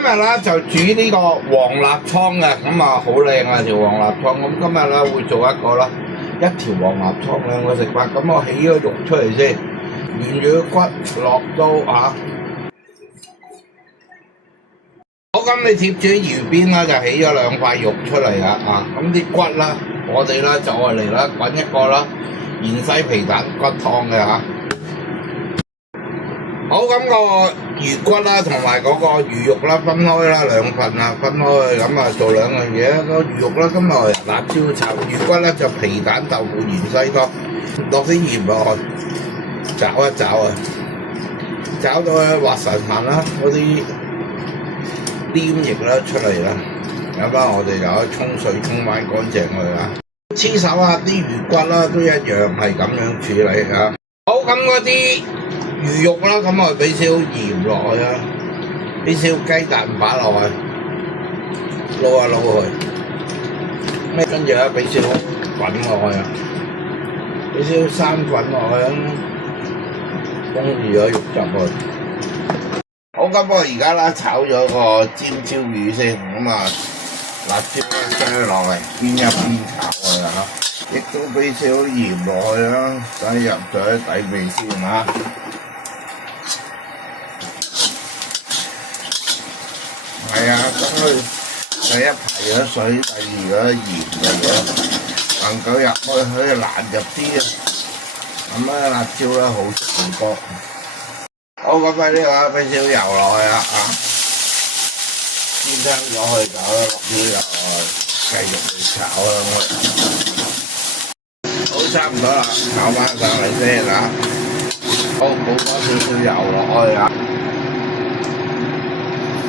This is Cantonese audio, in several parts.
今日咧就煮呢個黃臘倉嘅，咁啊好靚啊條黃臘倉。咁今日咧會做一個啦，一條黃臘倉兩個食法。咁我起咗肉出嚟先，原咗骨落刀啊。好，咁你貼住魚邊啦，就起咗兩塊肉出嚟啦啊。咁啲骨啦，我哋咧就愛嚟啦，滾一個啦，芫茜皮蛋骨湯嘅嚇。好，咁個魚骨啦，同埋嗰個魚肉啦，分開啦兩份啦，分開咁啊做兩樣嘢。個魚肉啦，今日辣椒炒，魚骨咧就皮蛋豆腐芫茜湯，落啲鹽落去，炒一炒啊，炒到佢滑潺潺啦，嗰啲黏液啦出嚟啦，咁啊我哋就可以沖水沖翻乾淨佢啦。黐手啊，啲魚骨啦都一樣係咁樣處理啊。好，咁嗰啲魚肉啦，咁我俾少鹽落去啦，俾少雞蛋白落去，撈下撈去，跟住咧俾少粉落去啊，俾少生粉落去，封住咗肉汁去。好，咁我而家啦炒咗個尖椒魚先，咁啊辣椒咧落嚟，邊一邊炒佢啊，亦都俾少鹽落去啦，等入咗底味先嚇。係啊，等佢第一排咗水，第二嗰鹽嚟咗，能夠入去可以爛入啲啊，咁咧辣椒咧好食好多。好，咁喺呢度啊，俾少油落去啊，煎香咗去就落啲油落去，繼續去炒啦。好，差唔多啦，炒翻上嚟先啊。好，補多少油落去啊。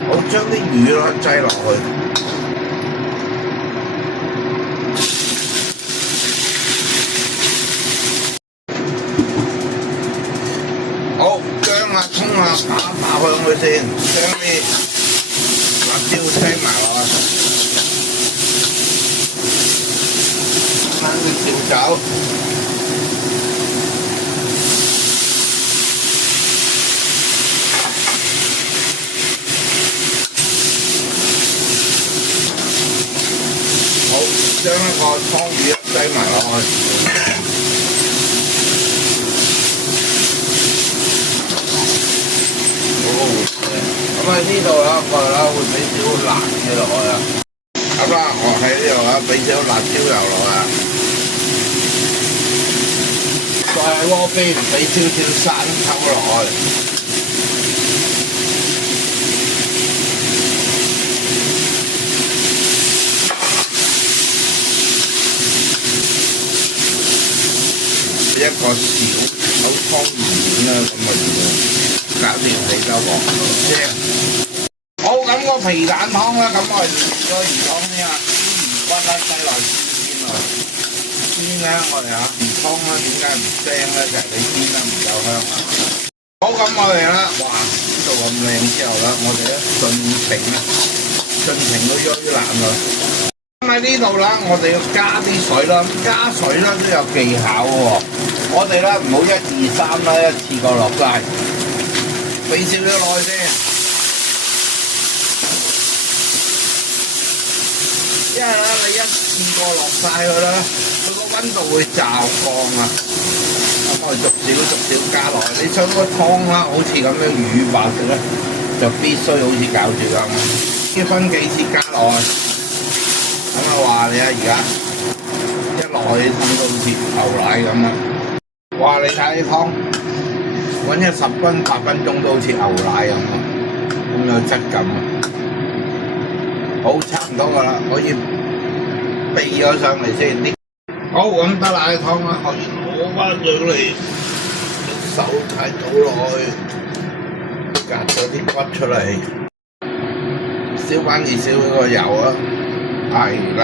好，將啲魚啦擠落去，好，薑啊、葱啊打香佢先，將啲辣椒擠埋落去，等佢調走。將一個湯魚擠埋落去，咁喺呢度啦，我哋啦會俾少辣嘅落去啊。咁啦，我喺呢度啦，俾少辣椒油落去啊。再喺鍋邊俾少生抽落去。一個小口湯圓啦，咁啊搞掂你就黃啫。好，咁個皮蛋湯啦，咁我哋個魚湯先啊，啲魚骨啦擠落先啊。煎咧，我哋魚湯啦，點解唔腥咧？就係你煎得唔夠香啊。好，咁我哋啦，哇，呢度咁靚之後啦，我哋咧盡情去煨爛佢。喺呢度啦，我哋要加啲水啦，加水啦都有技巧喎。我哋咧唔好1、2、3啦，一次過落晒，俾少少落去先。因為咧你一次過落晒佢啦，佢個溫度會驟降啊。咁我哋逐少加落去。你想個湯啦，好似咁樣乳白嘅咧，就必須好似餃子咁，要分幾次加落去。咁啊話你啊，而家一落去啲湯都好似牛奶咁啊！哇！你睇啲湯，揾咗10分8分鐘都好似牛奶咁啊，咁有質感啊！好，差唔多噶啦，可以避咗上嚟先啲。好，咁得啦啲湯啦，可以攞翻上嚟，手睇倒落去，隔咗啲骨出嚟，燒翻熱少少個油啊！係啦，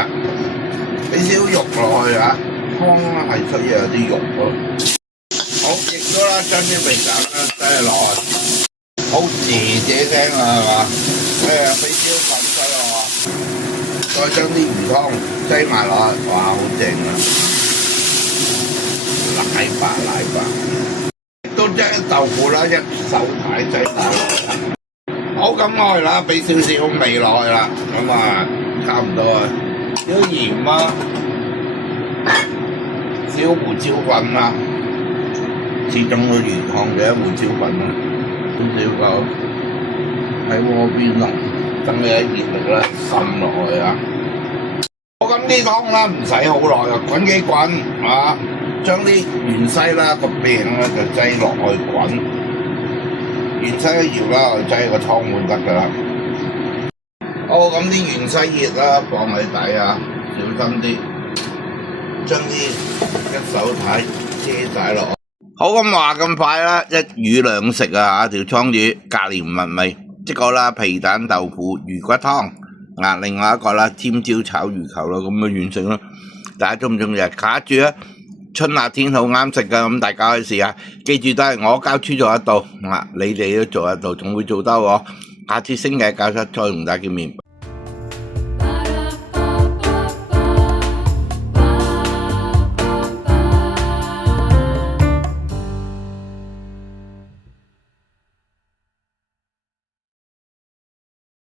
俾少肉落去啊，湯係需要有啲肉咯。好，亦都啦，將啲皮蛋啦擠落去，好謝聲啦，係嘛？俾少粉水落去，再將啲魚湯擠埋落去，哇，好正啊！奶白，亦都將豆腐啦一手睇擠埋落去。好咁耐啦，俾少少味落去啦，咁啊差唔多啊，少鹽啦，少胡椒粉啦，始終都原創嘅胡椒粉啦，少夠喺鍋邊啦，等佢喺熱力咧滲落去啊！我咁啲湯啦，唔使好耐啊，滾幾滾啊，將啲芫茜啦個柄咧就擠落去滾。芫茜一搖啦，擠個湯碗得噶啦。好，咁啲芫茜葉啦，放喺底啊，小心啲，將啲一手睇遮晒落。好咁話咁快啦，一魚兩食啊！條倉魚價廉物美，即個啦皮蛋豆腐魚骨湯啊，另外一個啦尖椒炒魚球咯，咁嘅完成啦。大家中唔中意啊？卡住啊！春夏天好啱食噶，咁大家可以試下。記住都係我教書做得到，你哋都做得到，仲會做得喎。下次星期教室再同大家見面。